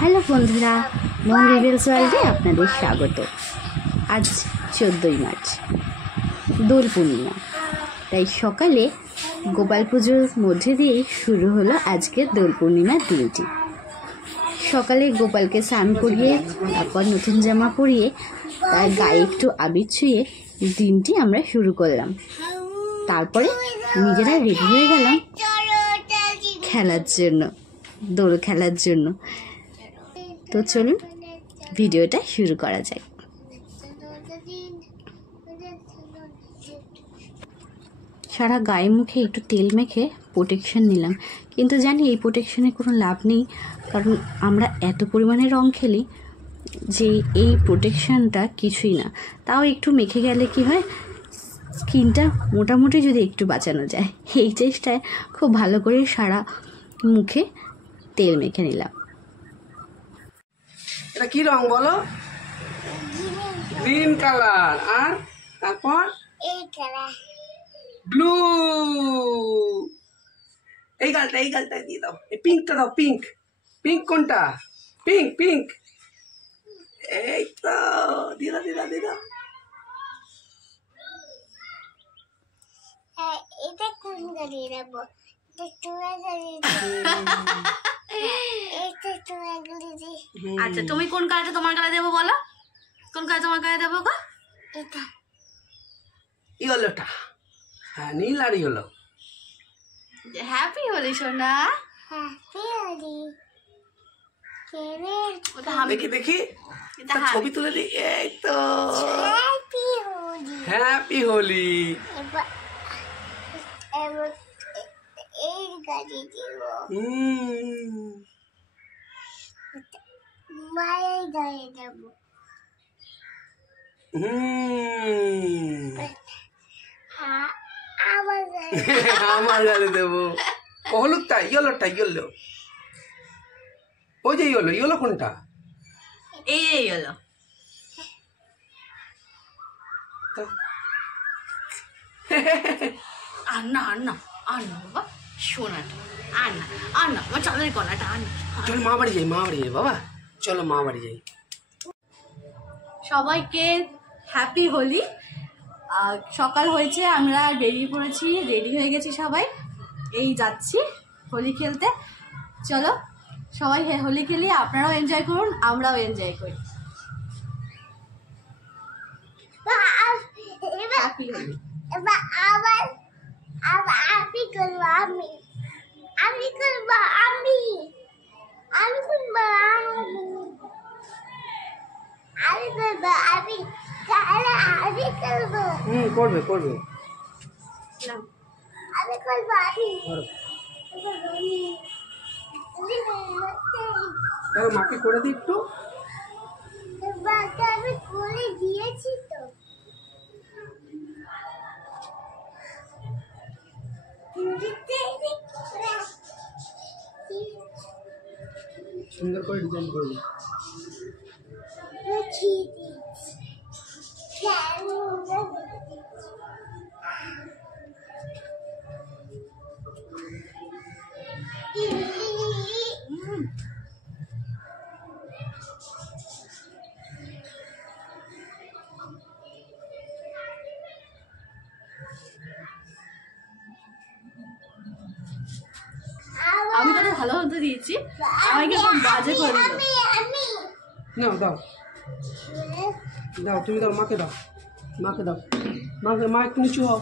Hello বন্ধুরা, মন reveals ওয়ার্ল্ডে আপনাদের স্বাগত। আজ 14ই মার্চ, দোল পূর্ণিমা। তাই সকালে গোপাল পুজোর মধ্যে দিয়ে শুরু হলো আজকের দোল পূর্ণিমার দিনটি। সকালে গোপালকে স্নান করিয়ে, তারপর নতুন জামা পরিয়ে, তার গায়ে একটু আবির ছুঁয়ে দিনটি আমরা শুরু করলাম। তারপরে নিজেরা রেডি হয়ে গেলাম খেলার জন্য, দোল খেলার জন্য। তো চলুন ভিডিওটা শুরু করা যাক। সারা গায়ে মুখে একটু তেল মেখে প্রোটেকশন নিলাম, কিন্তু জানি এই প্রোটেকশনে কোনো লাভ নেই, কারণ আমরা এত পরিমাণে রং খেলি যে এই প্রোটেকশনটা কিছুই না। তাও একটু মেখে গেলে কি হয়, স্কিনটা মোটামুটি যদি একটু বাঁচানো যায়, এই চেষ্টায় খুব ভালো করে সারা মুখে তেল মেখে নিলাম। এটা কি রং বলো? Green colour. আর তারপর এই কালার ব্লু। এই গালটা দিয়ে দাও, এই পিঙ্কটা দাও। পিঙ্ক পিঙ্ক কোনটা? পিঙ্ক পিঙ্ক, এই তো দিয়ে দাও। এটা কোন গাড়ি দেব? আচ্ছা, তুমি কোন কালারটা তোমার গায়ে দেবো বলো? কোন কালার তোমার গায়ে দেবো গো? এটা ইয়েলোটা। হ্যাঁ, নীল আর ইয়েলো। হ্যাপি হোলি সোনা। হ্যাপি হোলি। দেখি একটা ছবি তুলে দিই। এই তো হ্যাপি হোলি। হ্যাপি হোলি। এবার এই গাড়ি দিব, মায়ের গাড়ি দেব। আমার গালে দেবো। হলুদটা, ইয়েলো। ওই যে ইয়েলো কোনটা? এই হলো আন্না বাবা, সোনাটা আন্না আমার চাঁদের কণাটা আন্না। চল মা বাড়ি যাই বাবা, চলো মা বাড়ি যাই। সবাইকে হ্যাপি হোলি। সকাল হয়েছে, আমরা বেরিয়ে পড়েছি, রেডি হয়ে গেছি সবাই, এই যাচ্ছি হোলি খেলতে। চলো সবাই হোলি খেলি, আপনারাও এনজয় করুন, আমরাও এনজয় করি। হ্যাপি হোলি। এবার আবার আমি করবো, আমি করবো, আমি করবো, তাহলে আমি করবো। করবে। আমি করবো, তাহলে মাকে করে দিই একটু। আমি করে দিয়েছি তো। সুন্দর করে ডিজাইন করবি। আমি তো ভালো হতে দিয়েছি, আমাকে খুব বাজে করে দিল। নাও দাও, তুমি দাও, মাকে দাও। মা একটু নিচু হও,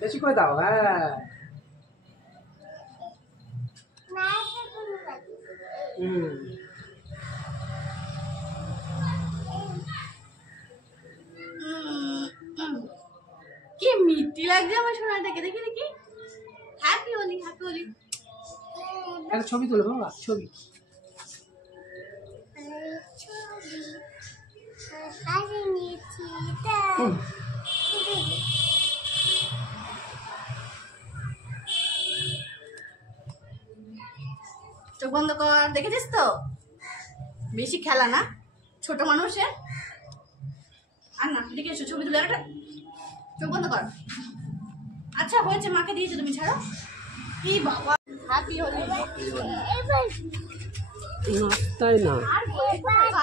বেশি করে দাও। হ্যাঁ, কি মিষ্টি লাগছে আমার সোনাটাকে, দেখি হ্যাপি হোলি। একটা ছবি তোলো বাবা, ছবি। চোখ বন্ধ কর, দেখেছিস তো? বেশি খেলা না, ছোট মানুষের। আর না, দেখে এসো, ছবি তুলে একটা। চোখ বন্ধ কর। আচ্ছা হয়েছে, মাকে দিয়েছো তুমি, ছাড়ো। কি বাবা, হ্যাপি হোলি। এবার তাই না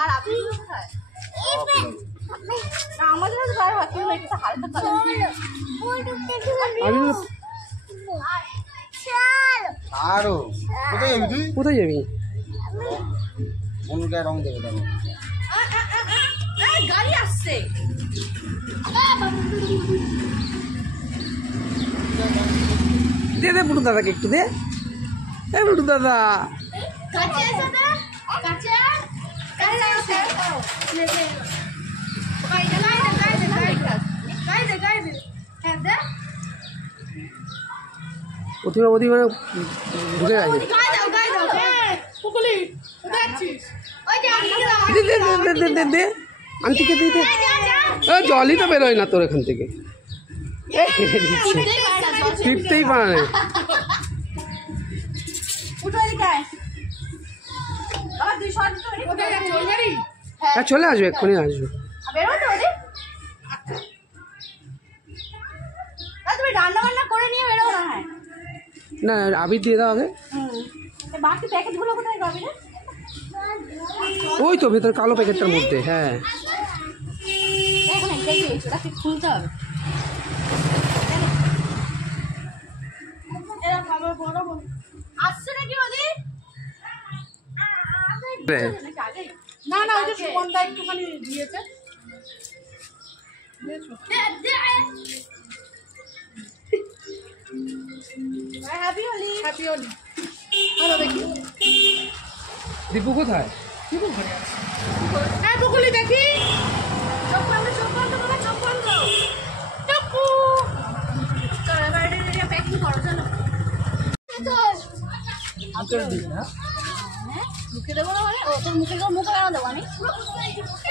আর আপনি কোথায়? না আমাদের কাছে গায়ে হ্যাপি হোলি একটা হালকা কালার। আমি আরো কোথায় যাবি তুই? কোথায় যাবি? কোন গায়ে রং দেবে দেখো। গাড়ি আসছে। দে দে বুটু দাদাকে একটু দে। এ বুটু দাদা কাছে এসে দে কাছে কাছে এসে হ্যাঁ দে প্রতিমা বৌদি মানে ঢুকে গেছে। দে দে দে দে দে দে আন্টিকে দিয়ে দে। জলই তো বেরোয় না তোর এখান থেকে। টিপতেই পারে না। হ্যাঁ চলে আসবে, এক্ষুনি আসবে। তুমি রান্না বান্না করে নিয়ে বেরো না। হ্যাঁ না আবির দিয়ে দাও আগে। বাকি প্যাকেটগুলো কোথায় পাবি রে? ওই তো ভেতর কালো প্যাকেটটার মধ্যে। হ্যাঁ এখন একটাই পেয়েছি, ওটা খুলতে হবে। আসছে নাকি ওদি? না না ওই যে সুগন্ধা একটুখানি দিয়েছে। হ্যাপি হোলি। হ্যাপি হোলি। আরো দেখি দীপু কোথায়? হ্যাঁ বকুলি দেখি। চোখ বন্ধ, চোখ বন্ধ বাবা, চোখ বন্ধ। টপু চলো এবার এটা প্যাকিং করো চলো। মুখে দেবো না মানে? ও তোর মুখে দেবো, মুখে কেন দেবো আমি?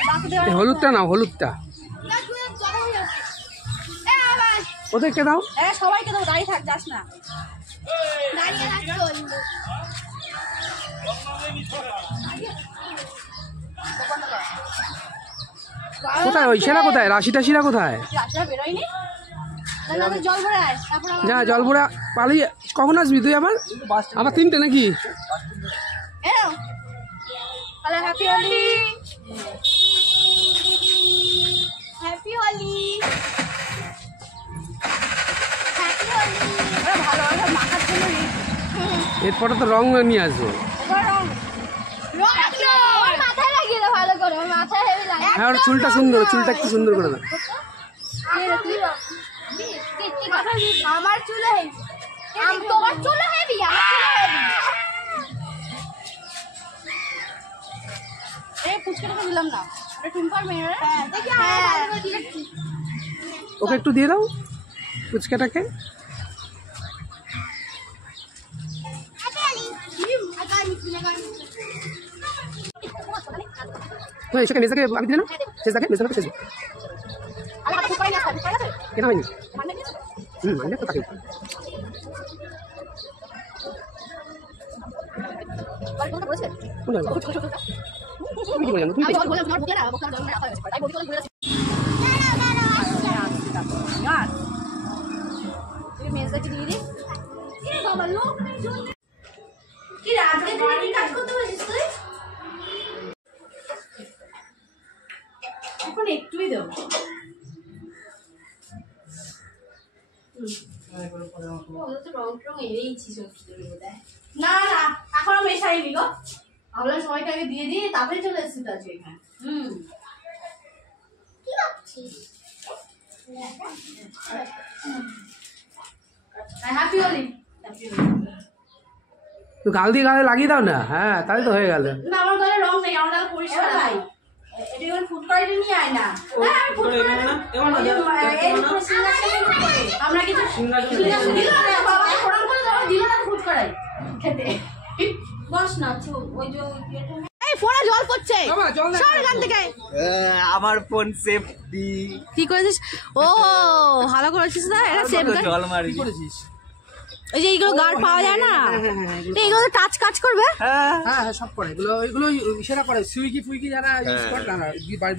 বাকি দেবো। এই হলুদটা নাও, হলুদটা ওদেরকে দাও। হ্যাঁ সবাইকে দেবো, দাঁড়িয়ে থাক, যাস না। দাঁড়িয়ে থাকতে হলো কোথায় ওই সেরা কোথায়? রাশি টাশিরা কোথায়? রাস্তা বেরোয়নি? তাহলে আমি জল ভরে আয়, তারপর আবার- যা জল ভরা পালিয়ে। কখন আসবি তুই আবার? আবার 3টে নাকি? এই নাও। তাহলে happy Holi. Happy Holi happy Holi ওরা ভালো ভালো মাখার জন্য এরপরে তো রং নিয়ে আসবো। এবার রং ওর মাথায় লাগিয়ে দাও ভালো করে ওর মাথায় হেভি লাগে হ্যাঁ ওর চুলটা সুন্দর, চুলটা একটু সুন্দর করে দাও। আমার চুলে হেভি তোমার চুলে হেভি আমার চুলে হেভি এই পুচকাটাকে দিলাম না, এটা টুম্পার মেয়ে রে। হ্যাঁ দেখি ভালো করে দিয়েছি ওকে একটু দিয়ে দাও ফুচকাটাকে। হ্যাঁ সেখানে মেজাকে আমি দিলাম, শেষ দেখে মেজাকে শেষ আরে হাত ফুটপাই না, ফুটপাই না। কেনা হয়নি। মানে কি? মানে তো তাকে বাড়ি কোনটা পড়েছে? কোন জায়গা? তুমি কি বলছো? তুমি আমি জল বললাম তোমার বুকে না, বুকে জল রাখা হয়েছে। তাই বডি জল ঘুরে যাচ্ছে। ইয়ার তুই মেজদাকে দিয়ে দি। কি বাবা লোক কি রাতে কি কাজ করতে বসিস তুই? এখন একটুই দাও। না না এখন মেশাইনি গো, আমরা সবাইকে আগে দিয়ে দিই তারপরে চলে এসেছি তো আজকে এখানে। কি করছিস হ্যাপি হোলি। তো গাল দিয়ে গালে লাগিয়ে দাও না। হ্যাঁ তাহলে তো হয়ে গেল। না আমার গালে রং নেই, আমার গালে পরিষ্কার ভাই। এটা এবার ফুড কোয়ালিটি নিয়ে আয় না। হ্যাঁ আমি ফুড আমরা কিছু সিংহাসন দিল না বাবা, প্রণাম করে দাও, দিল না ফুড করাই খেতে। বস না ওই যে এই ফোনে জল পড়ছে, সর এখান থেকে। আমার ফোন সেফটি কি করেছিস? ও ভালো করেছিস না, এটা সেভ জল মারি। ওই যে এইগুলো গার্ড পাওয়া যায় না, তো এইগুলো টাচ কাজ করবে। হ্যাঁ হ্যাঁ সব করে এগুলো, এগুলো সেরা করে সুইগি ফুইগি যারা ইউজ করে না,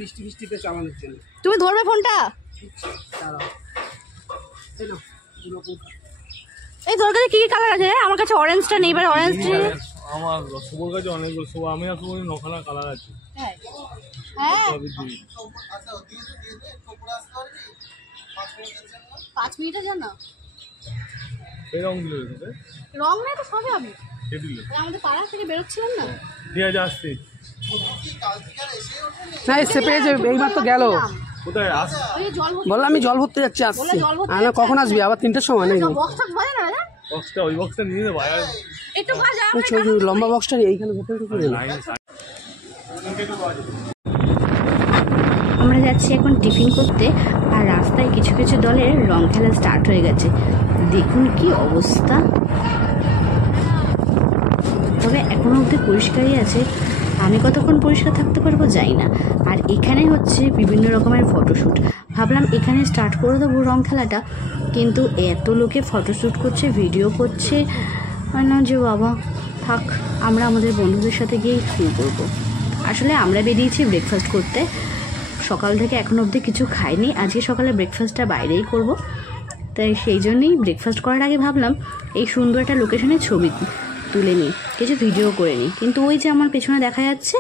বৃষ্টি বৃষ্টিতে চালানোর জন্য। তুমি ধরবে ফোনটা? দাঁড়াও এই নাও, এগুলো এই তোর কাছে কি কি কালার আছে রে? আমার কাছে অরেঞ্জটা নেই, এবার অরেঞ্জ আমার শুভর কাছে অনেকগুলো শুভ, আমি আর শুভ নখানা কালার আছে। হ্যাঁ সবই দিই। 5 মিনিটের জন্য এই রং দিলে তোকে রং নাই তো সবে আমি কে দিলে? আমাদের পাড়া থেকে বেরোচ্ছিলাম না, দিয়ে আজ আসছি। না এসে পেয়েছে, এইবার তো গেল। কোথায় আস? ওই যে জল ভর্তি বললাম আমি জল ভরতে যাচ্ছি, আসছি। বললে জল ভরতে আর না কখন আসবি? আবার 3টের সময় নাকি? বক্স টক বাজে না দাদা? বক্সটা, ওই বক্সটা নিয়ে নেবো। আর একটু ভাজা ওই ওই লম্বা বক্সটা নিয়ে এইখানে ভেতরে ঢুকে দিলাম। লাইন আমরা যাচ্ছি এখন টিফিন করতে, আর রাস্তায় কিছু কিছু দলের রং খেলা স্টার্ট হয়ে গেছে। দেখুন কি অবস্থা। তবে এখনো অবধি পরিষ্কারই আছে, আমি কতক্ষণ পরিষ্কার থাকতে পারবো জানি না। আর এখানে হচ্ছে বিভিন্ন রকমের ফটোশ্যুট। ভাবলাম এখানে স্টার্ট করে দেবো রং খেলাটা, কিন্তু এত লোকে ফটোশ্যুট করছে, ভিডিও করছে, না যে বাবা থাক, আমরা আমাদের বন্ধুদের সাথে গিয়েই শুরু করবো। আসলে আমরা বেরিয়েছি ব্রেকফাস্ট করতে, সকাল থেকে এখন অবধি কিছু খাইনি। আজকে সকালে ব্রেকফাস্টটা বাইরেই করব, তাই সেই জন্যেই ব্রেকফাস্ট করার আগে ভাবলাম এই সুন্দর একটা লোকেশনে ছবি তুলে নিই, কিছু ভিডিও করে নিই। কিন্তু ওই যে আমার পেছনে দেখা যাচ্ছে,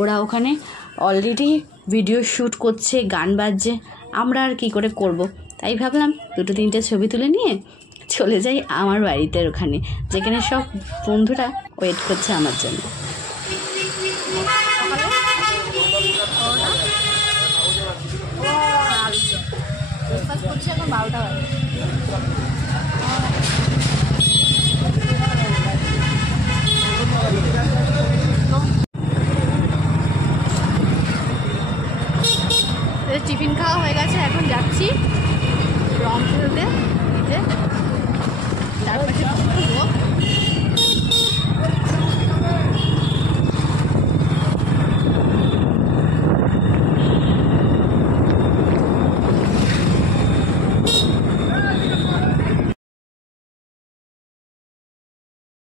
ওরা ওখানে অলরেডি ভিডিও শ্যুট করছে, গান বাজছে, আমরা আর কী করে করব। তাই ভাবলাম 2-3টে ছবি তুলে নিয়ে চলে যাই আমার বাড়িতে, ওখানে যেখানে সব বন্ধুরা ওয়েট করছে আমার জন্য। ব্রেকফাস্ট করছি এখন 12টা বাজে।